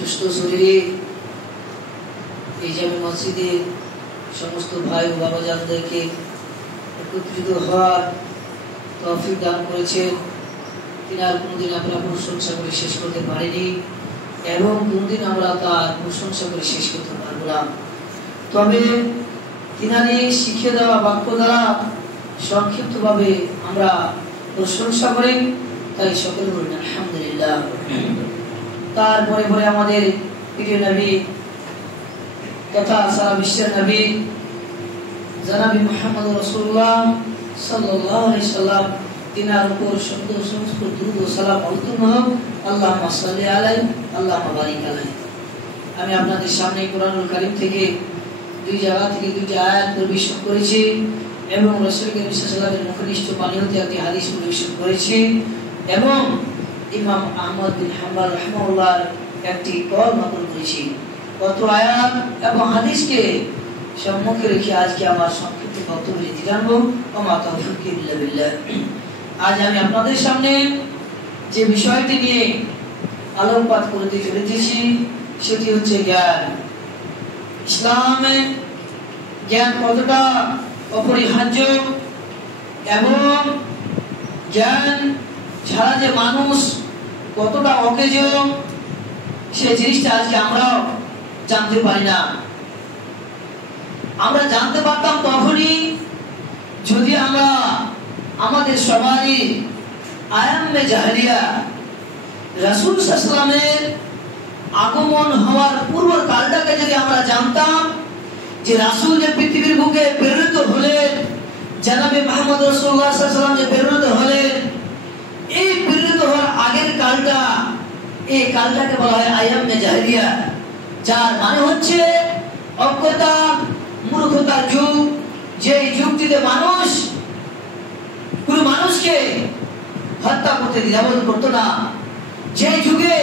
সুস্থ শরীরে এই জামে মসজিদে সমস্ত ভাই ও বাবাজানদেরকে একত্রিত হওয়ার তৌফিক দান করেছেন। তিনি আর কোনোদিন আমরা প্রশংসা করে শেষ করতে পারিনি এবং কোনোদিন আমরা তার প্রশংসা করে শেষ করতে পারবো না। তবে তিনারি শিখিয়ে দেওয়া বাক্য দ্বারা সংক্ষিপ্তভাবে আমরা প্রশংসা করি, তাই সকলে বলেন আলহামদুলিল্লাহ। তারপরে পরে আমাদের প্রিয় নবী তথা সারা বিশ্বের নবী জনাবি মুহাম্মদ রাসূলুল্লাহ সাল্লাল্লাহু আলাইহি সাল্লাম তিনার উপর সমস্ত দুরূদ ও সালাম অবতীর্ণ হোক। আল্লাহুম্মা সাল্লি আলাইহি আল্লাহুম্মা বারিক আলাইহি। আমি আপনাদের সামনে কোরআনুল কারীম থেকে দুই জায়গা থেকে দুইটি আয়াত পরিবেশন করেছি এবং রাসূল করিম সাল্লাল্লাহু আলাইহি ওয়াসাল্লামের মুখনিষ্ঠ বাণী হতে একটি হাদিস পরিবেশন করেছি এবং ইমাম আহমদ বিন হাম্বল রাহিমাহুল্লাহর একটি কল নকল করেছি। কত আয়াত এবং হাদিসকে সম্মুখে রেখে আজকে আমার সংক্ষিপ্ত বক্তব্য দিতে জানবো। ওমা তাওফীক ইল্লা বিল্লাহ। আজ আমি আপনাদের সামনে যে বিষয়টি নিয়ে আলোকপাত করতে চলেছি সেটি হচ্ছে জ্ঞান। ইসলামে জ্ঞান কতটা অপরিহার্য এবং জ্ঞান ছাড়া যে মানুষ কতটা অকেজ সে জিনিসটা আজকে আমরাও জানতে পারি না। আমরা জানতে পারতাম তখনই যদি আমরা আমাদের সবারই আয়ামে জাহেলিয়া রাসূল সাল্লাল্লাহু আলাইহি ওয়াসাল্লামের আগমন হওয়ার পূর্ব কালটাকে যদি আমরা জানতাম যে রাসূল যে পৃথিবীর বুকে প্রেরিত হলেন, জনাবে মুহাম্মদ রাসূলুল্লাহ সাল্লাল্লাহু আলাইহি ওয়াসাল্লাম যে প্রেরিত হলেন, এই প্রেরিত হওয়ার আগের কালটা, এই কালটাকে বলা হয় আয়ামে জাহেলিয়া, যার মানে হচ্ছে অজ্ঞতা মূর্খতার যুগ। যে যুগটিতে মানুষ কোনো মানুষকে হত্যা করতে দ্বিধাবোধ করতো না, যে যুগে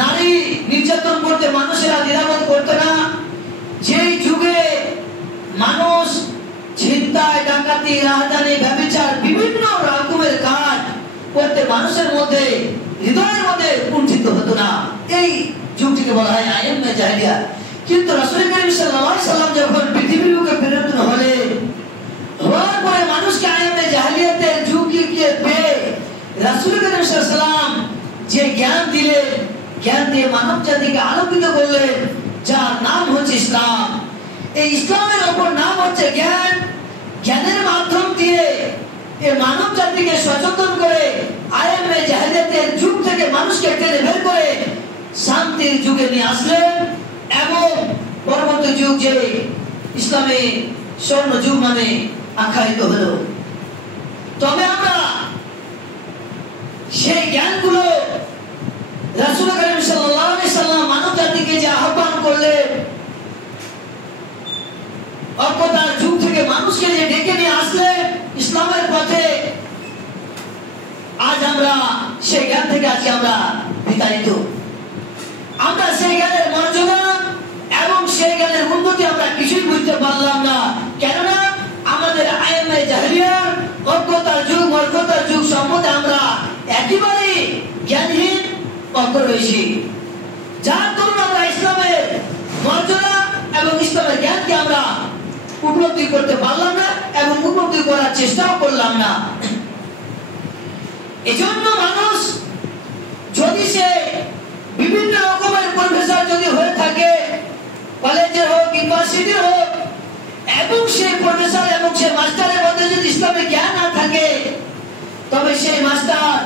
নারী নির্যাতন করতে মানুষেরা দ্বিধাবোধ করতো না, যে যুগে মানুষ ছিনতাই ডাকাতি রাহাজানি ব্যভিচার বিভিন্ন রকমের কাজ করতে মানুষের মধ্যে হৃদয়ের মধ্যে কুণ্ঠিত হতো না, এই যুগটিকে বলা হয় আয়ামে জাহেলিয়া। কিন্তু রাসূল করিম সাল্লাল্লাহু আলাইহি সাল্লাম যখন পৃথিবীর বুকে প্রেরিত হলেন, হওয়ার পরে মানুষকে আয়ামে জাহেলিয়াতের যুগকে পেয়ে রাসূল করিম সাল্লাল্লাহু আলাইহি সাল্লাম যে জ্ঞান দিলেন, জ্ঞান দিয়ে মানব জাতিকে আলোকিত করলেন, যার নাম হচ্ছে ইসলাম। এই ইসলামের অপর নাম হচ্ছে জ্ঞান। জ্ঞানের মাধ্যম দিয়ে এই মানব জাতিকে সচেতন করে আয়ামে জাহেলিয়াতের যুগ থেকে মানুষকে টেনে বের করে শান্তির যুগে নিয়ে আসলেন এবং পরবর্তী যুগ যে ইসলামে স্বর্ণ যুগ নামে আখ্যায়িত হলো। তবে আমরা সেই জ্ঞানগুলো রাসূল করিম সাল্লাল্লাহু আলাইহি সাল্লাম মানব জাতিকে যে আহ্বান করলেন, অজ্ঞতার যুগ থেকে মানুষকে যে ডেকে নিয়ে আসলেন ইসলামের পথে, আজ আমরা সেই জ্ঞান থেকে আজকে আমরা বিতাড়িত। আমরা সেই জ্ঞানের মর্যাদা এবং সেই জ্ঞানের উন্নতি আমরা কিছুই বুঝতে পারলাম না, কেননা আমাদের আয়ামে জাহেলিয়ার অজ্ঞতার যুগ মূর্খতার যুগ সম্বন্ধে আমরা একেবারে জ্ঞানহীন অজ্ঞ রয়েছি, যার দরুন আমরা ইসলামের মর্যাদা এবং ইসলামের জ্ঞানকে আমরা উপলব্ধি করতে পারলাম না এবং উপলব্ধি করার চেষ্টাও করলাম না। এজন্য মানুষ যদি সে বিভিন্ন রকমের প্রফেসর যদি হয়ে থাকে, কলেজের হোক ইউনিভার্সিটির হোক, এবং সেই প্রফেসর এবং সেই মাস্টারের মধ্যে যদি ইসলামের জ্ঞান না থাকে, তবে সেই মাস্টার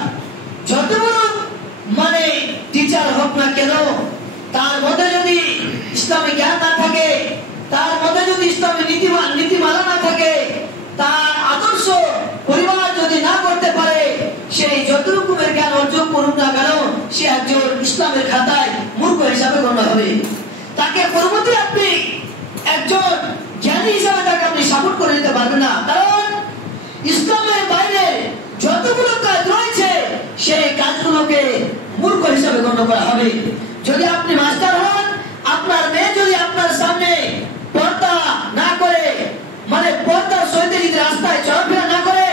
যত বড় মানে টিচার হোক না কেন, তার মধ্যে যদি ইসলামের জ্ঞান না থাকে, তার মধ্যে যদি ইসলামের নীতিমালা না থাকে, তার আদর্শ পরিবার যদি না করতে পারে, সেই যত রকমের জ্ঞান অর্জন করুক না কেন, সে একজন ইসলামের খাতায় মূর্খ হিসাবে গণ্য হবে। তাকে পরবর্তী আপনি একজন জ্ঞানী হিসাবে তাকে আপনি সাপোর্ট করে দিতে পারবেন না, কারণ ইসলামের বাইরে যতগুলো কাজ রয়েছে সেই কাজগুলোকে মূর্খ হিসাবে গণ্য করা হবে। যদি আপনি মাস্টার হন, আপনার মেয়ে যদি আপনার সামনে পর্দা না করে, মানে পর্দার সহিত যদি রাস্তায় চলাফেরা না করে,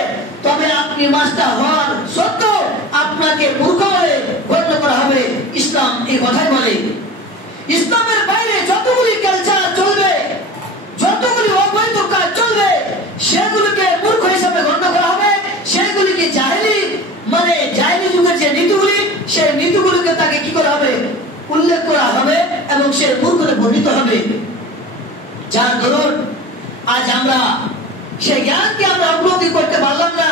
তবে আপনি মাস্টার হওয়ার সত্ত্বেও আপনাকে মূর্খ বলে গণ্য করা হবে। ইসলাম এই কথাই বলে। ইসলামের বাইরে যতগুলি কালচার চলবে, যতগুলি অবৈধ কাজ চলবে, সেগুলিকে মূর্খ হিসাবে গণ্য করা হবে, সেগুলিকে জাহেলি মানে জাহেলি যুগের যে নীতিগুলি, সেই নীতিগুলিকে তাকে কি করা হবে, উল্লেখ করা হবে এবং সে মূর্খে বর্ণিত হবে। যার দরুন আজ আমরা সেই জ্ঞানকে আমরা উপলব্ধি করতে পারলাম না।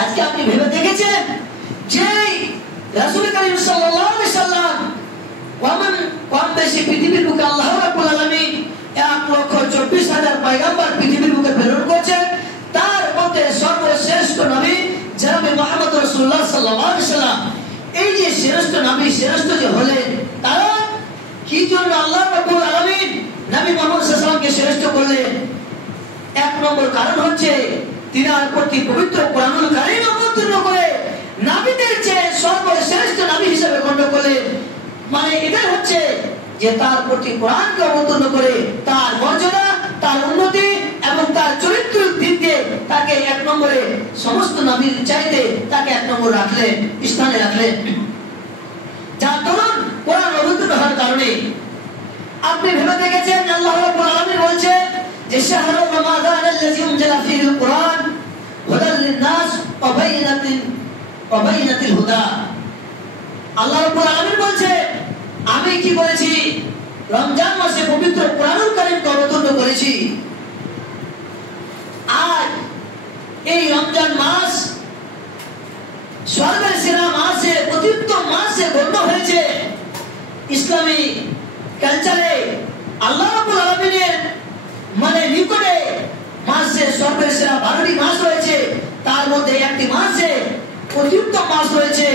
আজকে আপনি ভেবে দেখেছেন যে রাসূল করিম সাল্লাল্লাহু আলাইহি সাল্লাম কম বেশি পৃথিবীর বুকে আল্লাহ রাব্বুল আলামিন 1,24,000 পয়গম্বর পৃথিবীর বুকে প্রেরণ করেছেন। তার মধ্যে সর্বশ্রেষ্ঠ নবী জনাবে মুহাম্মদ রাসূলুল্লাহ সাল্লাল্লাহু আলাইহি সাল্লাম, এই যে শ্রেষ্ঠ নবী, শ্রেষ্ঠ যে হলেন, কারণ কি জন্য আল্লাহ রাব্বুল আলামিন নবী মুহাম্মদ সাল্লাল্লাহু আলাইহি সাল্লামকে শ্রেষ্ঠ করলেন? এক নম্বর কারণ হচ্ছে তিনার প্রতি পবিত্র কোরআনুল কারীম অবতীর্ণ করে নবীদের চেয়ে সর্বশ্রেষ্ঠ নবী হিসেবে গণ্য করলেন। মানে এটা হচ্ছে যে তার প্রতি কোরআনকে অবতীর্ণ করে তার মর্যাদা, তার উন্নতি এবং তার চরিত্রের দিক দিয়ে তাকে এক নম্বরে সমস্ত নবীর চাইতে তাকে এক নম্বর রাখলেন, স্থানে রাখলেন। যার দরুন কোরআন অবতীর্ণ হওয়ার কারণে আপনি ভেবে দেখেছেন আল্লাহ রাব্বুল আলামিন বলছেন যে শাহরুর রমাদান আল্লাযী উনজিলা ফীহিল কুরআন হুদাল লিন-নাস ওয়া বাইনাতিল হুদা। আল্লাহ রাব্বুল আলামিন বলছেন আমি কি বলেছি, রমজান মাসে পবিত্র কোরআনুল কারীমকে অবতীর্ণ করেছি। আর এই রমজান মাস স্বর্গের সেরা মাসে, অত্যুত্তম মাসে গণ্য হয়েছে। ইসলামী কালচারে আল্লাহ রাব্বুল আলামিনের মানে নিকটে মাসে স্বর্গের সেরা 12টি মাস রয়েছে। তার মধ্যে একটি মাসে অত্যুত্তম মাস রয়েছে,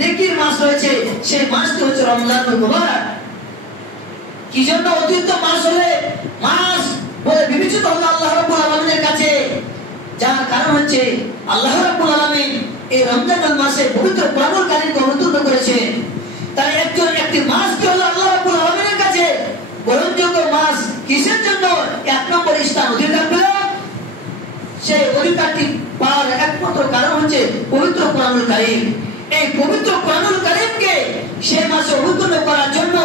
নেকির মাস রয়েছে, সেই মাসটি হচ্ছে রমজানুল মুবারক। কি জন্য অত্যুত্তম মাস হলে মাস বলে বিবেচিত হলো আল্লাহ রাব্বুল আলামিনের কাছে? যার কারণ হচ্ছে আল্লাহ রাব্বুল আলামিন এই রমজানুল মাসে পবিত্র কোরআনুল কারীমকে অবতীর্ণ করেছে। তাই একটি মাস কি হলো আল্লাহ রাব্বুল আলামিনের কাছে গ্রহণযোগ্য মাস। কিসের জন্য? এক নম্বর স্থান অধিকার পেল। সেই অধিকারটি পাওয়ার একমাত্র কারণ হচ্ছে পবিত্র কোরআনুল কারীম। এই পবিত্র কোরআনুল কারীমকে সেই মাসে অবতীর্ণ করার জন্য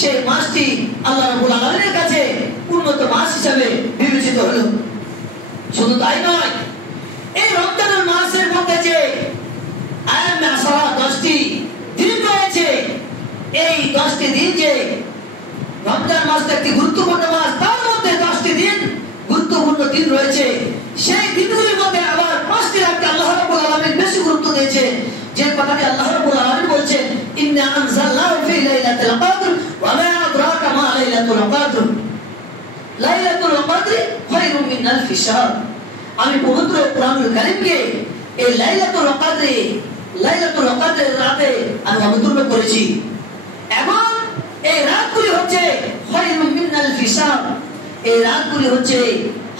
সেই মাসটি আল্লাহ রাব্বুল আলামিনের কাছে উন্নত মাস হিসেবে বিবেচিত হলো। শুধু তাই নয়, এই রমজানুল মাসের মধ্যে যে আয়ামে আশরা 10টি দিন রয়েছে, এই 10টি দিন যে রমজান মাসটা একটি গুরুত্বপূর্ণ মাস, তার মধ্যে 10টি দিন গুরুত্বপূর্ণ দিন রয়েছে। সেই দিনগুলির মধ্যে আবার 5টি রাতকে আল্লাহ রাব্বুল আলামিন বেশি গুরুত্ব দিয়েছে। যে কথাটি আল্লাহ রাব্বুল আলামিন বলছেন ইন্না আনজালনাহু ফি লাইলাতিল কদর ওয়া মা আদরাকা মা লাইলাতুল কদর লাইলাতুল কদর খায়রুম মিন আলফি শাহর। আমি পবিত্র কোরআনুল কারীমকে এই লাইলাতুল কদরের রাতে আমি অবতীর্ণ করেছি এবং এই রাতগুলি হচ্ছে খায়রুম মিন আলফি শাহর। এই রাতগুলি হচ্ছে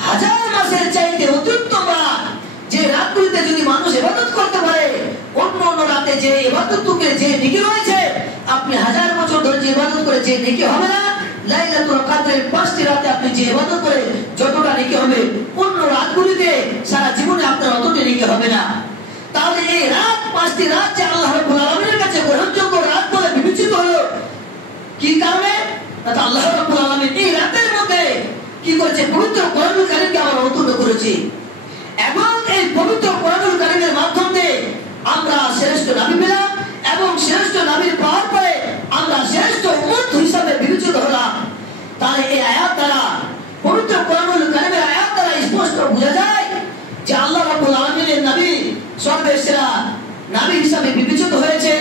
হাজার মাসের চাইতে অত্যুত্তম রাত। যে রাতগুলিতে যদি মানুষ ইবাদত করতে পারে, অন্য অন্য রাতে যে ইবাদতকে যে নেকি রয়েছে, আপনি 1000 বছর ধরে যে ইবাদত করে যে নেকি হবে না, লাইলাতুল কদরের 5টি রাতে আপনি যে ইবাদত করে যতটা নেকি হবে, অন্য রাতগুলিতে সারা জীবনে আপনার অতটা নেকি হবে না। তাহলে এই রাত 5টি রাত যে আল্লাহ রাব্বুল আলামিনের কাছে গ্রহণযোগ্য রাত বলে বিবেচিত হলো, কি কারণে? আল্লাহ রাব্বুল আলামিন এই রাতের মধ্যে কি করেছে? পবিত্র কোরআনুল কারীমকে আমরা অবতীর্ণ করেছি এবং এই পবিত্র কোরআনুল কারীমের মাধ্যমে আমরা শ্রেষ্ঠ নবী পেলাম এবং শ্রেষ্ঠ নবীর পাওয়ার পরে আমরা শ্রেষ্ঠ উম্মত হিসাবে বিবেচিত হলাম। তাহলে এই আয়াত দ্বারা, পবিত্র কোরআনুল কারীমের আয়াত দ্বারা স্পষ্ট বোঝা যায় যে আল্লাহ রাব্বুল আলামিনের নবী সর্বের সেরা নবী হিসাবে বিবেচিত হয়েছে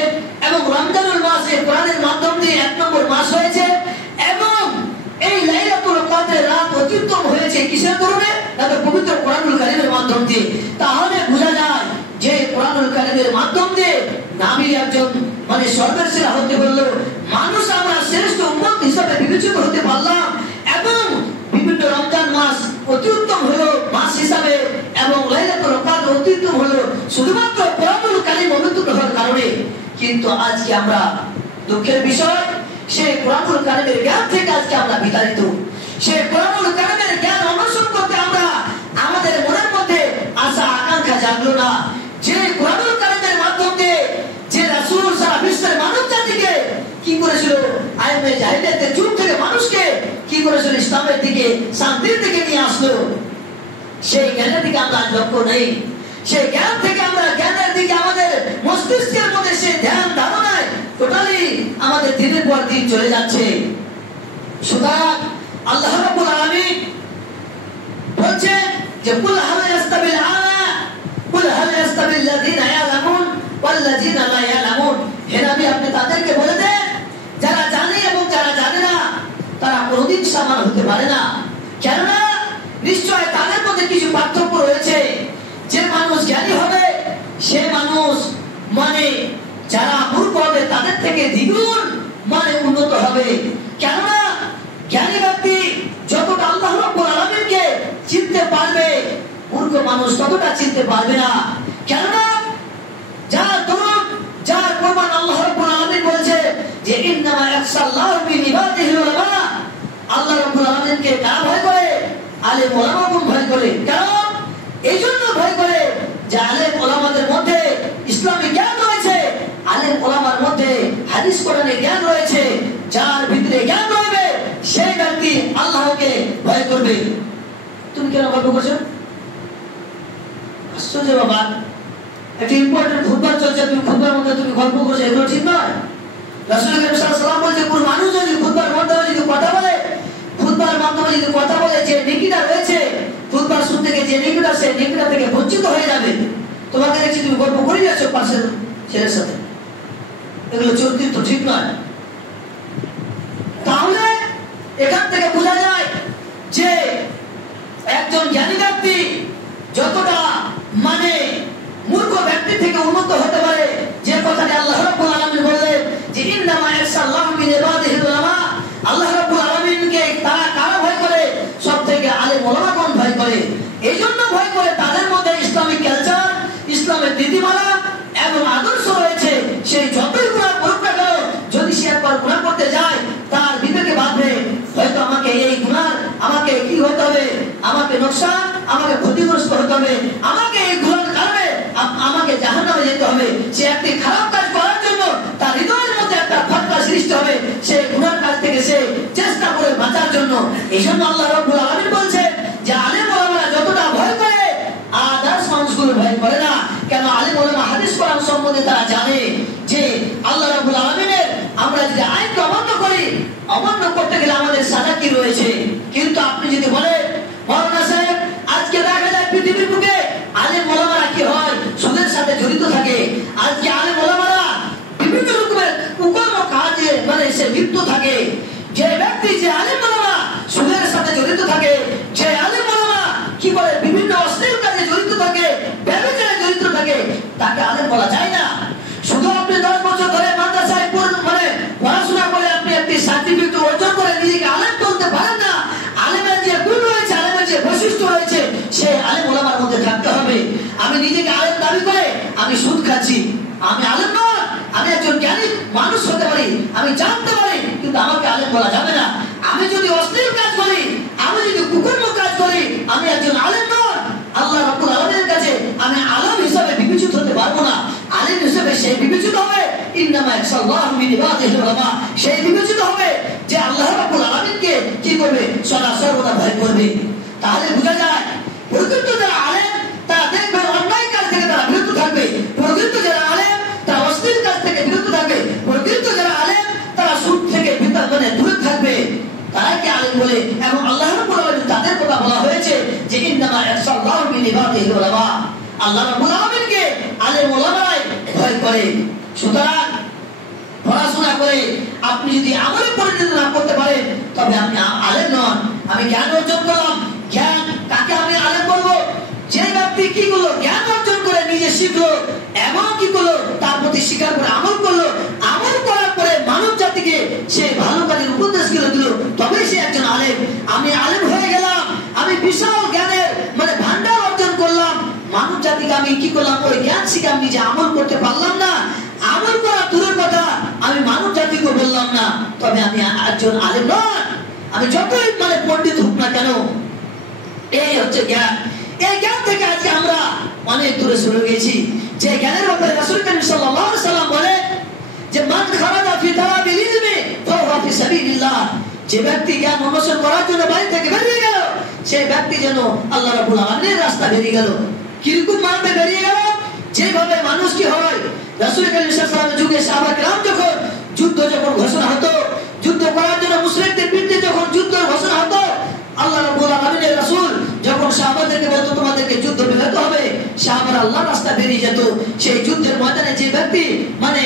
এবং রমজানুল মাসে কোরআনের মাধ্যম দিয়ে 1 নম্বর মাস হয়েছে এবং এই লাইলাতুল কদরের রাত অত্যুত্তম হয়েছে কিসের কারণে? পবিত্র কোরআনুল কারীমের মাধ্যম দিয়ে। তাহলে বোঝা যায় যে কোরআনুল কারীমের মাধ্যম দিয়ে নবী একজন মানে সর্বের সেরা হতে বলল, মানুষ আমরা শ্রেষ্ঠ উম্মত হিসাবে বিবেচিত হতে পারলাম এবং বিভিন্ন রমজান মাস অত্যুত্তম হলো মাস হিসাবে এবং লাইলাতুল কদর অত্যুত্তম হলো শুধুমাত্র কোরআনুল কারীম অবতীর্ণ হওয়ার কারণে। কিন্তু আজকে আমরা দুঃখের বিষয়, সেই কোরআনুল কারীমের জ্ঞান থেকে আজকে আমরা বিতাড়িত। সেই কোরআনুল কারীমের জ্ঞান অন্বেষণ করতে আমরা আমাদের মনের মধ্যে আশা আকাঙ্ক্ষা জাগলো না। যে কোরআনুল কারীমের মাধ্যম দিয়ে যে রাসূল সারা বিশ্বের মানব জাতিকে কি আইয়ামে জাহিলিয়াতের যুগ থেকে মানুষকে কি করেছিল ইসলামের দিকে, শান্তির দিকে নিয়ে আসলো। সেই জ্ঞানের দিকে আমরা লক্ষ্য নেই, সেই জ্ঞান থেকে আমরা জ্ঞানের দিকে আমাদের মস্তিষ্কের মধ্যে সেই ধ্যান ধারণায় টোটালি আমাদের দিনের পর দিন চলে যাচ্ছে। সুতরাং আল্লাহ রাব্বুল আলামিন বলছে যে কুল হাল ইস্তাবিল আলা কুল হাল ইস্তাবিল লাযিনা ইয়ালামুন ওয়াল লাযিনা লা ইয়ালামুন। হে নবী, আপনি তাদেরকে বলে দেন যারা জানে এবং যারা জানে না তারা কোনদিন সমান হতে পারে না। কেননা নিশ্চয় তাদের মধ্যে কিছু পার্থক্য রয়েছে। যে মানুষ জ্ঞানী হবে সে মানুষ মানে যারা মূর্খ হবে তাদের থেকে দ্বিগুণ মানে উন্নত হবে। কেননা জ্ঞানী ব্যক্তি যতটা আল্লাহ রাব্বুল আলামিনকে চিনতে পারবে, মূর্খ মানুষ ততটা চিনতে পারবে না। কেননা যার দরুদ যার কোরবান আল্লাহ রাব্বুল আলামিন বলছে যে ইন্নামা ইয়াখশাল্লাহু মিন ইবাদিহিল উলামা। আল্লাহ রাব্বুল আলামিনকে কারা ভয় করে? আলেম ওলামাগণ ভয় করে। কারণ এই জন্য ভয় করে যে আলেম ওলামাদের মধ্যে ইসলামী জ্ঞান রয়েছে, আলেম ওলামার মধ্যে হাদিস কোরআনের জ্ঞান রয়েছে। যার ভিতরে জ্ঞান রয়েছে সেই ব্যক্তি আল্লাহকে ভয় করবে। তুমি কেন গল্প করছো? আশ্চর্য বাবা, একটা ইম্পর্টেন্ট খুতবা চলছে, তুমি খুতবার মধ্যে তুমি গল্প করছো, এগুলো ঠিক নয়। রাসূল করিম সাল্লাল্লাহু আলাইহি ওয়াসাল্লাম বলেছে কোন মানুষ যদি খুতবার মাধ্যমে যদি কথা বলে, খুতবার মাধ্যমে যদি কথা বলে যে নেকিটা রয়েছে, খুতবা শুনতে গিয়ে যে নেকিটা সে নেকিটা থেকে বঞ্চিত হয়ে যাবে। তোমাকে দেখছি তুমি গল্প করে যাচ্ছ পাশের ছেলের সাথে, এগুলো চরিত্র ঠিক নয়। তাহলে এখান থেকে বোঝা যায় যে একজন জ্ঞানী ব্যক্তি যতটা মানে মূর্খ ব্যক্তি থেকে উন্নত হতে পারে। যে কথাটি আল্লাহ রাব্বুল আলামিন বললেন যে ইন্নামা ইয়াখশাল্লাহু মিন ইবাদিহিল উলামা। আল্লাহ রাব্বুল আলামিনকে তারা কারা ভয় করে? সবথেকে আলেম ওলামাগণ ভয় করে। এই জন্য ভয় করে তাদের মধ্যে ইসলামিক কালচার, ইসলামের নীতিমালা এবং আদর্শ রয়েছে। সেই যতই গুনাহ করুক না কেন, যদি সে একবার গুনাহ করতে যায় তার বিবেকে বাঁধবে হয়তো আমাকে এই গুনাহ আমাকে কি হতে হবে, আমাকে নোকসান, আমাকে ক্ষতিগ্রস্ত হতে হবে, আমাকে এই গুনাহের কারণে আমাকে জাহান্নামে যেতে হবে। সে একটি খারাপ কাজ করার জন্য তার হৃদয়ের মধ্যে একটা ফাটকা সৃষ্টি হবে, সেই গুনাহের কাজ থেকে সে চেষ্টা করে বাঁচার জন্য। এই জন্য আল্লাহ রাব্বুল আলামিন বলছে যে আলেম ওলামারা যতটা ভয় করে আদার্স মানুষগুলো ভয় করে না। কেন? আলেম ওলামা হাদিস কোরআন সম্বন্ধে তারা জানে যে আল্লাহ রাব্বুল আলামিনের আমরা যদি আইনকে অমান্য করি, অমান্য করতে গেলে আমাদের সাজা কি রয়েছে। কিন্তু আপনি যদি বলেন মাওলানা সাহেব আজকে দেখা যায় পৃথিবীর বুকে আলেম ওলামারা কি হয় সুদের সাথে জড়িত থাকে। আজকে আলেম ওলামারা বিভিন্ন রকমের কুকর্ম কাজে মানে সে লিপ্ত থাকে। যে ব্যক্তি যে আলেম ওলামা সুদের সাথে জড়িত থাকে, যে আলেম ওলামা কি করে বিভিন্ন অশ্লীল কাজে জড়িত থাকে, ব্যভিচারে জড়িত থাকে, তাকে আলেম বলা যায় না। শুধু আপনি 10 বছর ধরে মাদ্রাসায় মানে পড়াশোনা করে আপনি একটি সার্টিফিকেট অর্জন করে নিজেকে আলেম বলতে পারেন না। আলেমের যে গুণ রয়েছে, আলেমের যে বৈশিষ্ট্য রয়েছে, সে আলেম ওলামার মধ্যে থাকতে হবে। আমি নিজেকে আলেম দাবি করে আমি সুদ খাচ্ছি, আমি আলেম নয়। আমি একজন জ্ঞানী মানুষ হতে পারি, আমি জানতে পারি, কিন্তু আমাকে আলেম বলা যাবে না। আমি যদি অশ্লীল কাজ করি, আমি যদি কুকর্ম কাজ করি, আমি একজন আলেম নয়। আল্লাহ রাব্বুল আলামিনের কাছে আমি আলেম হিসেবে বিবেচিত হতে পারবো না। আলেম হিসেবে সে বিবেচিত হবে ইন্নামা ইয়াখশাল্লাহু মিন ইবাদিহিল উলামা। সে বিবেচিত হবে যে আল্লাহ রাব্বুল আলামিনকে কি করবে, সদা সর্বদা ভয় করবে। তাহলে বোঝা যায় প্রকৃত যারা আলেম তারা দেখবে অন্যায় কাজ থেকে তারা বিরত থাকবে। প্রকৃত যারা আলেম তারা অশ্লীল কাজ থেকে বিরত থাকবে। প্রকৃত যারা আলেম তারা সুদ থেকে মানে দূরে থাকবে। তারা কি আলেম বলে। এবং আল্লাহ রাব্বুল আলামিন তাদের কথা বলা হয়েছে যে ইন্নামা ইয়াখশাল্লাহু মিন ইবাদিহিল উলামা। আল্লাহ রাব্বুল আলামিনকে আলেম ওলামারাই ভয় করে। সুতরাং পড়াশোনা করে আপনি যদি আমলে পরিণত না করতে পারেন তবে আপনি আলেম নন। আমি জ্ঞান অর্জন করলাম, জ্ঞান কাকে আমি আলেম বলবো? যে ব্যক্তি কি করলো, জ্ঞান অর্জন করে নিজে শিখলো এবং কি করলো তার প্রতি স্বীকার করে আমল করলো, আমল করার পরে মানব জাতিকে সে ভালো কাজের উপদেশ গুলো দিল, তবে সে একজন আলেম। আমি আলেম হয়ে গেলাম, আমি বিশাল জ্ঞানের মানে ভান্ডার অর্জন করলাম, মানব জাতিকে আমি কি করলাম ওই জ্ঞান শিখে আমি নিজে আমল করতে পারলাম না, আমল করা দূরের কথা আমি মানব জাতিকে বললাম না, তবে আমি একজন আলেম নয়। আমি যতই মানে পণ্ডিত হোক না কেন, এই হচ্ছে জ্ঞান। এই জ্ঞান থেকে আজকে আমরা অনেক দূরে সরে গেছি। যে জ্ঞানের ব্যাপারে রাসূল করিম সাল্লাল্লাহু আলাইহি ওয়াসাল্লাম বলেন যে মান খারাজা ফি তালাবিল ইলমি ফাহুয়া ফি সাবিলিল্লাহ, যে ব্যক্তি জ্ঞান অন্বেষণ করার জন্য বাড়ি থেকে বেরিয়ে গেল, সেই ব্যক্তি যেন আল্লাহ রাব্বুল আলামিনের রাস্তা বেরিয়ে গেল। কিরকম মানতে বেরিয়ে গেল? যেভাবে মানুষ কি হয়, রাসূল কারীম সাল্লাল্লাহু আলাইহি ওয়াসাল্লামের যুগে সাহাবা কিরাম যখন যুদ্ধ যখন ঘোষণা হতো, যুদ্ধ করার জন্য মুশরিকদের বিরুদ্ধে যখন যুদ্ধের ঘোষণা হতো, আল্লাহ রাব্বুল আলামিনের রাসূল যখন সাহাবাদেরকে বলতো তোমাদেরকে যুদ্ধ বেরোতে হবে, সাহাবারা আল্লাহর রাস্তা বেরিয়ে যেত। সেই যুদ্ধের ময়দানে যে ব্যক্তি মানে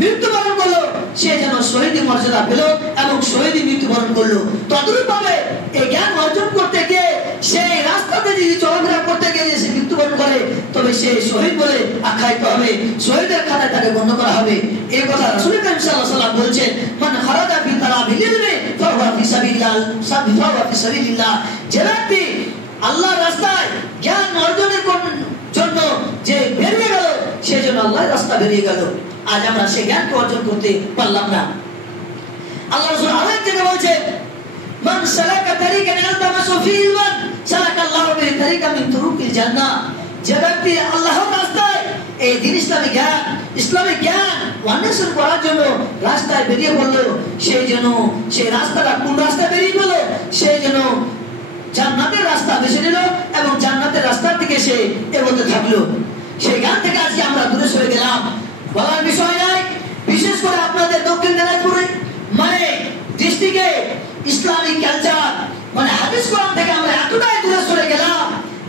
মৃত্যুবরণ করলো, সে যেন শহীদি মর্যাদা পেল এবং শহীদি মৃত্যুবরণ করলো। তদরূপভাবে এই জ্ঞান অর্জন করতে গিয়ে সেই রাস্তাতে যদি চলাফেরা করতে গিয়ে সে মৃত্যুবরণ করে, তবে সে শহীদ বলে আখ্যায়িত হবে, শহীদের খাতায় তাকে গণ্য করা হবে। এই কথা রাসূল কারীম সাল্লাল্লাহু আলাইহি ওয়াসাল্লাম বলছেন, মান খারাজা ফি তালাবিল ইলমি ফাহুয়া ফি সাবিলিল্লাহ, ফাহুয়া ফি সাবিলিল্লাহ। যে ব্যক্তি আল্লাহর রাস্তায় জ্ঞান অর্জনের জন্য যে বেরিয়ে গেল, সে যেন আল্লাহর রাস্তা বেরিয়ে গেল। আজ আমরা সেই জ্ঞানকে অর্জন করতে পারলাম না। আল্লাহ রাসূল আরেক জায়গায় বলছেন, মান সালাকা তারিকান ইয়ালতামাসু ফিহি ইলমান সালাকাল্লাহু বিহি তারিকাম মিন তুরুকিল জান্নাহ। যে ব্যক্তি আল্লাহর রাস্তায় এই দ্বীন ইসলামিক জ্ঞান অন্বেষণ করার জন্য রাস্তায় বেরিয়ে পড়লো, সেই যেন সেই রাস্তাটা কোন রাস্তায় বেরিয়ে গেল, সেই যেন জান্নাতের রাস্তা বেছে নিল এবং জান্নাতের রাস্তার দিকে সে এগোতে থাকলো। সেই জ্ঞান থেকে আজকে আমরা দূরে সরে গেলাম। বলার বিষয় নাই, বিশেষ করে আপনাদের দক্ষিণ দিনাজপুরে মানে ডিস্ট্রিক্টে ইসলামিক কালচার মানে হাদিস কোরআন থেকে আমরা এতটাই দূরে সরে গেলাম,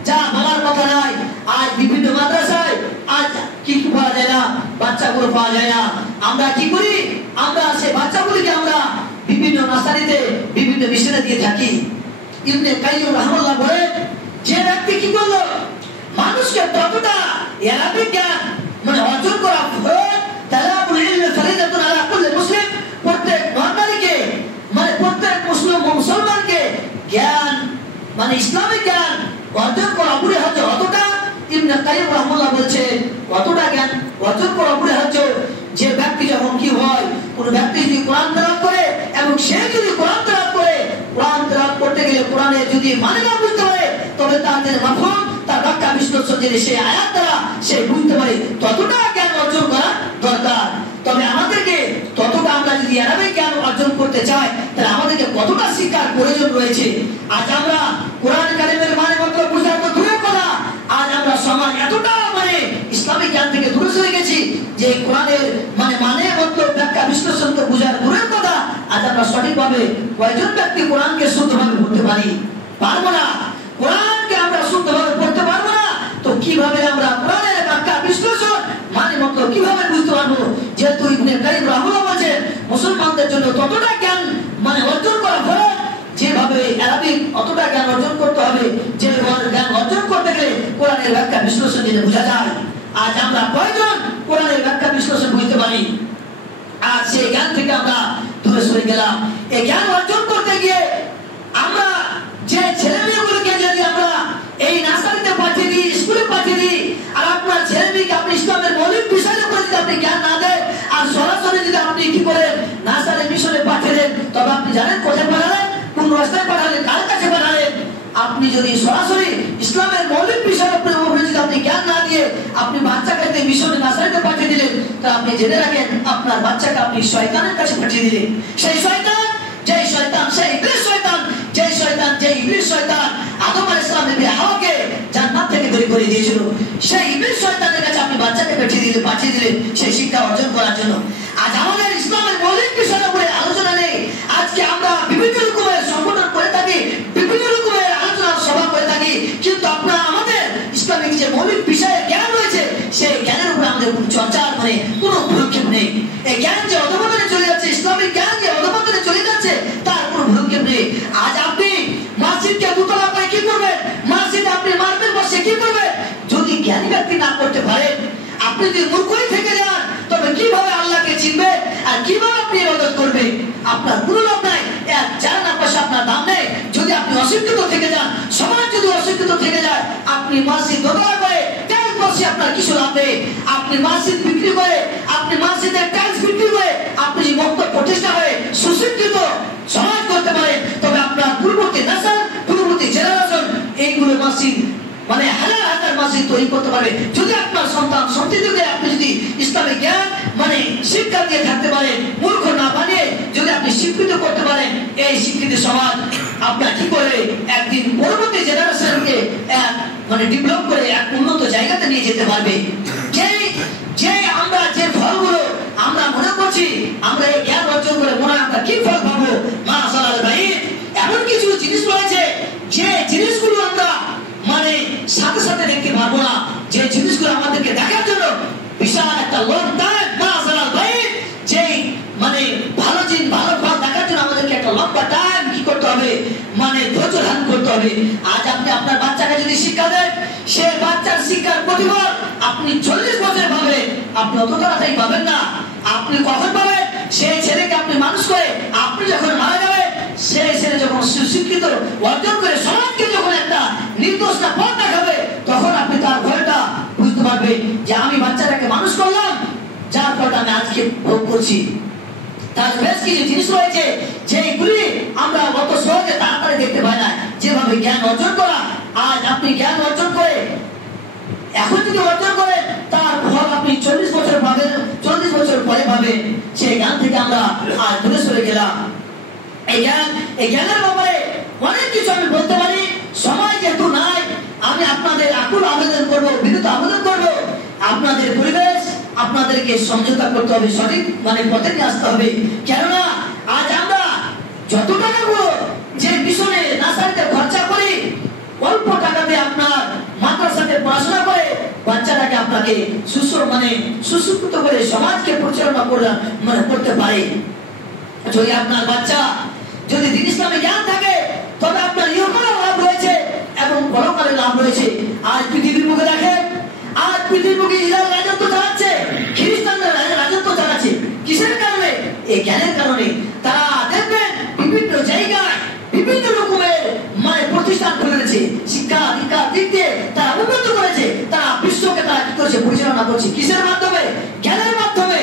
যা বলার কথা নয়। আজ বিভিন্ন মাদ্রাসায় আজ কি পাওয়া যায় না, বাচ্চাগুলো পাওয়া যায় না। আমরা কি করি, আমরা সেই বাচ্চাগুলিকে আমরা বিভিন্ন নার্সারিতে বিভিন্ন মিশনে দিয়ে থাকি। ইবনে কাইয়্যিম রাহিমাহুল্লাহ বলে, যে ব্যক্তি কি করলো, মানুষকে ততটা আরবিক জ্ঞান মানে অর্জন করা ফরজ, তালাবুল ইলমি ফরিদাতুন আলা কুল্লি মুসলিম, প্রত্যেক বাঙালিকে মানে প্রত্যেক মুসলমানকে জ্ঞান মানে ইসলামিক জ্ঞান অর্জন করা অপরিহার্য। অতটা ইবনে কাইয়্যিম রাহিমাহুল্লাহ বলছে, অতটা জ্ঞান অর্জন করা অপরিহার্য। যে ব্যক্তি যখন কি হয়, কোন ব্যক্তি যদি কোরআন তেলাওয়াত করে এবং সে যদি কোরআন তেলাওয়াত করে, কোরআন তেলাওয়াত করতে গেলে কোরআনের যদি মানে না বুঝতে পারে, তবে তাদের মাফহুম তার ব্যাখ্যা বিশ্লেষণ যদি সেই আয়াত দ্বারা সে বুঝতে পারে, ততটা জ্ঞান অর্জন করা দরকার। তবে আমাদেরকে ততটা আমরা যদি আরবিক জ্ঞান অর্জন করতে চাই, তাহলে আমাদেরকে কতটা শিক্ষার প্রয়োজন রয়েছে। আজ আমরা কোরআন কারিমের মানে মাত্র বুঝার তো দূরের কথা, আজ আমরা সমাজ এতটা মানে ইসলামিক জ্ঞান থেকে দূরে সরে গেছি যে কোরআনের মানে মাত্র ব্যাখ্যা বিশ্লেষণ তো বুঝার দূরের কথা, আজ আমরা সঠিকভাবে কয়জন ব্যক্তি কোরআনকে শুদ্ধভাবে পড়তে পারবো না। কোরআনকে আমরা শুদ্ধভাবে পড়তে পারবো না, তো কিভাবে আমরা কোরআনের ব্যাখ্যা বিশ্লেষণ মানে মাত্র কিভাবে বুঝতে পারবো? যেহেতু ইবনে কাইয়্যিম রাহিমাহুল্লাহ বলেছেন, মুসলমানদের জন্য ততটা জ্ঞান মানে অর্জন করা ফরজ, যেভাবে আরবিক অতটা জ্ঞান অর্জন করতে হবে, যে জ্ঞান অর্জন করতে গেলে কোরআনের ব্যাখ্যা বিশ্লেষণ দিলে বোঝা যায়। আজ আমরা কয়জন কোরআনের ব্যাখ্যা বিশ্লেষণ বুঝতে পারি? আজ সেই জ্ঞান থেকে আমরা দূরে সরে গেলাম। এই জ্ঞান অর্জন করতে গিয়ে আমরা যে ছেলে মেয়েগুলোকে যদি আমরা এই নার্সারিতে পাঠিয়ে দিই, স্কুলে পাঠিয়ে দিই, আর আপনার ছেলে মেয়েকে আপনি ইসলামের মৌলিক বিষয়ের উপরে যদি আপনি জ্ঞান না দেন আর সরাসরি যদি আপনি কি করেন নার্সারি মিশনে পাঠিয়ে দেন, তবে আপনি জানেন কোথায় পাঠালেন, কোন রাস্তায় পাঠালেন, কার কাছে পাঠালেন। আপনি যদি সরাসরি ইসলামের মৌলিক বিষয়ের উপরে যদি আপনি জ্ঞান না দিয়ে আপনি বাচ্চাকে মিশনে নার্সারিতে পাঠিয়ে দিলেন, তা আপনি জেনে রাখেন আপনার বাচ্চাকে আপনি শয়তানের কাছে পাঠিয়ে দিলেন। সেই শয়তান যেই শয়তান সেই ইবলিস শয়তান, যেই শয়তান যেই ইবলিস শয়তান আদম আলাইহিস সালাম নবী হাওয়াকে জান্নাত থেকে বের করে দিয়েছিল, সেই ইবলিস শয়তানের কাছে আপনি বাচ্চাকে পাঠিয়ে দিলেন সেই শিক্ষা অর্জন করার জন্য। আজ আমাদের ইসলামের মৌলিক বিষয়ের উপরে আলোচনা নেই। আজকে আমরা বিভিন্ন রকমের সংগঠন করে থাকি, বিভিন্ন রকমের আলোচনা সভা করে থাকি, কিন্তু আপনারা আমাদের ইসলামিক যে মৌলিক বিষয়ের জ্ঞান রয়েছে সেই জ্ঞানের উপরে আমাদের কোনো চর্চার মানে কোনো ভ্রুক্ষেপ নেই। এই জ্ঞান যে অধঃপতনে চলে যাচ্ছে, ইসলামিক জ্ঞান যে অধঃপতনে চলে যাচ্ছে, তার কোনো ভ্রুক্ষেপ নেই। আজ আপনি মসজিদকে দুতলা করে কি করবেন, মসজিদে আপনি মার্বেল বসে কি করবেন? যদি জ্ঞানী ব্যক্তি না করতে পারেন, আপনি যদি মূর্খই থেকে যান, তবে কিভাবে আল্লাহকে চিনবে আর কিভাবে আপনি ইবাদত করবে? আপনার কোনো লাভ নাই, এক জানা পয়সা আপনার দাম নেই। যদি আপনি অশিক্ষিত থেকে যান, সমাজ যদি অশিক্ষিত থেকে যায়, আপনি মসজিদ দোতলা করে টাইলস বসে আপনার কিছু লাভ নেই। আপনি মসজিদ বিক্রি করে, আপনি মসজিদের টাইলস বিক্রি করে আপনি যে বক্তব্য প্রতিষ্ঠা হয়ে সুশিক্ষিত সমাজ করতে পারেন, তবে আপনার পূর্ববর্তী নাসল, পূর্ববর্তী জেনারেশন এইগুলো মসজিদ মানে হাজার হাজার মসজিদ তৈরি করতে পারবে। যদি আপনার সন্তান সন্ততিকে আপনি যদি ইসলামিক জ্ঞান মানে শিক্ষা দিয়ে থাকতে পারেন, মূর্খ না বানিয়ে যদি আপনি শিক্ষিত করতে পারেন, এই শিক্ষিত সমাজ আপনার কি করে একদিন পরবর্তী জেনারেশনকে মানে ডেভেলপ করে এক উন্নত জায়গাতে নিয়ে যেতে পারবে। যে আমরা যে ফলগুলো আমরা মনে করছি আমরা এই জ্ঞান অর্জন করে মনে আমরা কি ফল পাবো, মাশাআল্লাহ ভাই, এমন কিছু জিনিস রয়েছে যে জিনিসগুলো আমরা মানে সাথে সাথে দেখতে পারবো না, যে জিনিসগুলো আমাদেরকে দেখার জন্য বিশাল একটা লং টাইম, মাশাআল্লাহ ভাই, যে মানে ভালো ফল দেখার জন্য আমাদেরকে একটা লম্বা টাইম কি করতে হবে, মানে ধৈর্য ধারণ করতে হবে। আজ আপনি আপনার বাচ্চাকে যদি শিক্ষা দেন, সে বাচ্চার শিক্ষার প্রতিফল আপনি 40 বছরে পাবেন, আপনি অত তাড়াতাড়ি পাবেন না। আপনি কখন পাবেন? সেই ছেলেকে আপনি মানুষ করে আপনি যখন মারা যাবেন, সেই ছেলে যখন সুশিক্ষিত অর্জন করে সমাজকে যখন একটা নির্দোষটা পথ দেখাবে, তখন আপনি তার ভয়টা বুঝতে পারবেন যে আমি বাচ্চাটাকে মানুষ করলাম, যার ফলটা আমি আজকে ভোগ করছি। তার বেশ কিছু জিনিস রয়েছে যেগুলি আমরা অত সহজে তাড়াতাড়ি দেখতে পাই না, যেভাবে জ্ঞান অর্জন করা। আজ আপনি জ্ঞান অর্জন করে এখন যদি অর্জন করেন, তার ফল আপনি 40 বছর পাবেন, 40 বছর পরে পাবেন। সেই জ্ঞান থেকে আমরা আজ দূরে সরে গেলাম। এই জ্ঞানের ব্যাপারে অনেক কিছু আমি বলতে পারি, সময় যেহেতু নাই, আমি আপনাদের আকুল আবেদন করবো, বিনীত আবেদন করবো, আপনাদের পরিবেশ আপনাদেরকে সমঝোতা করতে হবে, সঠিক মানে পথে নিয়ে আসতে হবে। কেননা আজ আমরা যত টাকাগুলো যে পিছনে নার্সারিতে খরচা করি, অল্প টাকাতে আপনার মাদ্রাসাতে পড়াশোনা করে বাচ্চাটাকে আপনাকে সুশিক্ষিত করে সমাজকে পরিচালনা করতে পারে। যদি আপনার বাচ্চা যদি দ্বীন ইসলামে জ্ঞান থাকে, তবে আপনার ইহকালের লাভ রয়েছে এবং পরকালের লাভ রয়েছে। আজ পৃথিবীর মুখে দেখেন, আজ পৃথিবীর মুখে ইসরায়েল রাজত্ব চালাচ্ছে, খ্রিস্টানরা রাজত্ব চালাচ্ছে। কিসের কারণে? এই জ্ঞানের কারণে। তারা দেখবেন বিভিন্ন জায়গায় বিভিন্ন রকমের মানে প্রতিষ্ঠান খুলেছে, শিক্ষা দীক্ষার দিক দিয়ে তারা উন্নত করেছে, তারা বিশ্বকে তারা কি করেছে, পরিচালনা করছে। কিসের মাধ্যমে? জ্ঞানের মাধ্যমে।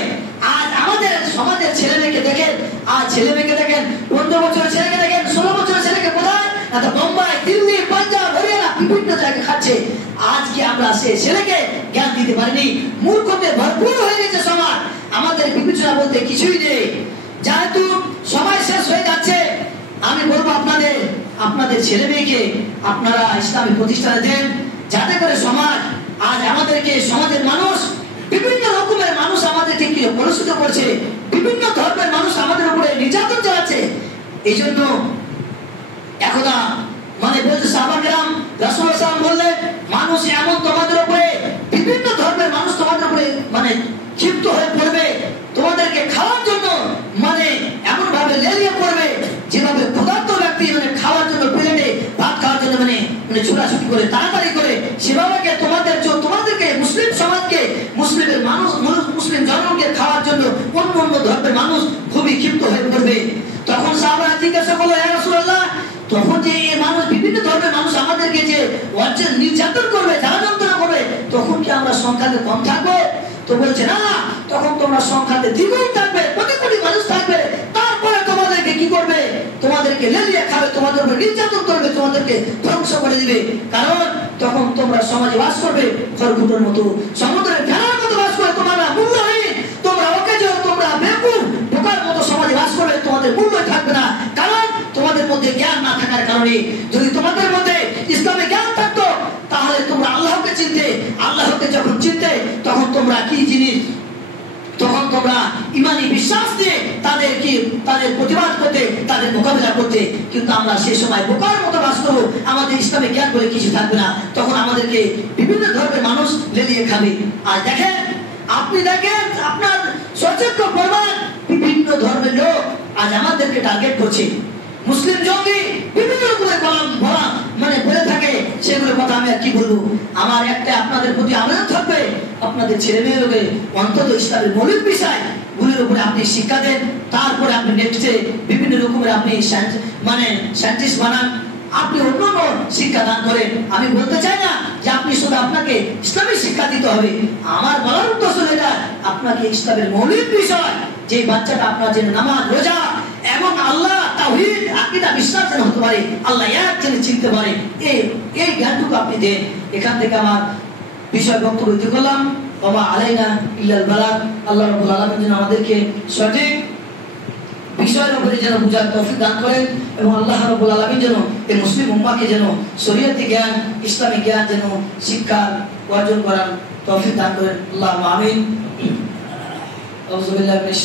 আজ আমাদের সমাজের ছেলে মেয়েকে দেখেন, আজ ছেলে মেয়েকে দেখেন, 15 বছরের ছেলেকে দেখেন, 16 বছরের ছেলেকে কোথায় না বোম্বাই, দিল্লি, পাঞ্জাব, হরিয়ানা বিভিন্ন জায়গায় খাচ্ছে। আজকে আমরা সে ছেলেকে জ্ঞান দিতে পারিনি, মূর্খতে ভরপুর হয়ে গেছে সমাজ। আমাদের বিবেচনা বলতে কিছুই নেই। যেহেতু সময় শেষ হয়ে যাচ্ছে, আমি বলবো আপনাদের ছেলে মেয়েকে আপনারা ইসলামী প্রতিষ্ঠানে দেন, যাতে করে সমাজ আজ আমাদেরকে সমাজের মানুষ বিভিন্ন রকমের মানুষ আমাদেরকে কি কলুষিত করছে, বিভিন্ন ধর্মের মানুষ আমাদের উপরে নির্যাতন চালাচ্ছে। এই জন্য একদা মানে বলছে সাহাবাকেরাম, রাসূলুল্লাহ সাল্লাল্লাহু আলাইহি ওয়াসাল্লাম বললেন, মানুষ এমন তোমাদের উপরে বিভিন্ন ধর্মের মানুষ তোমাদের উপরে মানে ক্ষিপ্ত হয়ে পড়বে, তোমাদেরকে খাওয়ার জন্য মানে এমন ভাবে লেলিয়ে পড়বে, যেভাবে ক্ষুধার্ত ব্যক্তি মানে খাওয়ার জন্য প্লেটে ভাত খাওয়ার জন্য মানে ছোটাছুটি করে তাড়াতাড়ি করে, সেভাবে তোমাদেরকে মুসলিম সমাজকে মুসলিমের মানুষ মুসলিম জনগণকে খাওয়ার জন্য অন্য ধর্মের মানুষ খুবই ক্ষিপ্ত হয়ে পড়বে। তখন সাহাবারা জিজ্ঞাসা করলো, হে রাসূলুল্লাহ, তখন যে মানুষ বিভিন্ন ধর্মের মানুষ আমাদেরকে যে নির্যাতন করবে, যারা যন্ত্রণা করবে, তখন কি আমরা সংখ্যাতে কম থাকবো? তো বলছে না, তখন তোমরা সংখ্যাতে দ্বিগুণ থাকবে, কোটি কোটি মানুষ থাকবে। তারপরে তোমাদেরকে কি করবে? তোমাদেরকে লেলিয়ে খাবে, তোমাদের উপর নির্যাতন করবে, তোমাদেরকে ধ্বংস করে দিবে। কারণ তখন তোমরা সমাজে বাস করবে খরকুটোর মতো, সমুদ্রের ফেনার মতো বাস করে, তোমরা মূল্যহীন, তোমরা অকেজ, তোমরা বেকুব বোকার মতো সমাজে বাস করবে, তোমাদের মূল্য থাকবে না। কারণ তোমাদের মধ্যে জ্ঞান না থাকার কারণে। যদি তোমাদের মধ্যে ইসলামে জ্ঞান থাকতো, তাহলে তোমরা আল্লাহকে চিনতে, আল্লাহকে যখন চিনতে, তখন তোমরা কি জিনিস, তখন তোমরা ইমানি বিশ্বাস দিয়ে তাদের প্রতিবাদ করতে, তাদের মোকাবিলা করতে। কিন্তু আমরা সেই সময় বোকার মতো বাস করবো, আমাদের ইসলামে জ্ঞান বলে কিছু থাকবে না, তখন আমাদেরকে বিভিন্ন ধর্মের মানুষ লেলিয়ে খাবে। আর দেখেন, আপনি দেখেন আপনার সচেতন প্রমাণ, বিভিন্ন ধর্মের লোক আজ আমাদেরকে টার্গেট করছে। মুসলিম জঙ্গি বিভিন্ন রকমের কলাম মানে বলে থাকে, সেগুলোর কথা আমি আর কি বলবো। আমার একটা আপনাদের প্রতি আবেদন থাকবে, আপনাদের ছেলে মেয়েদেরকে অন্তত ইসলামের মৌলিক বিষয় গুলির উপরে আপনি শিক্ষা দেন, তারপরে আপনি নেক্সটে বিভিন্ন রকমের আপনি মানে সায়েন্টিস্ট বানান, আপনি অন্য শিক্ষা দান করেন। আমি বলতে চাই না যে আপনি শুধু আপনাকে ইসলামের শিক্ষা দিতে হবে, আমার বলার উদ্দেশ্য এটা, আপনাকে ইসলামের মৌলিক বিষয়, যে বাচ্চাটা আপনার জন্য নামাজ, রোজা এবং আল্লাহ তাওহীদ আকীদা বিশ্বাস যেন হতে পারে, আল্লাহ এক যেন চিনতে পারে, এই জ্ঞানটুকু আপনি দেন। এখান থেকে আমার বিষয় বক্তব্য করলাম। ওমা আলাইনা ইল্লাল বালাগ। আল্লাহ রাব্বুল আলামিন যেন আমাদেরকে সঠিক বিষয়ের উপরে যেন বুঝার তৌফিক দান করেন এবং আল্লাহ রাব্বুল আলামিন যেন এই মুসলিম উম্মাহকে যেন শরীয়তি জ্ঞান, ইসলামিক জ্ঞান যেন শিক্ষা অর্জন করার তৌফিক দান করেন। আল্লাহুম্মা আমিন। আউযু বিল্লাহি মিনাশ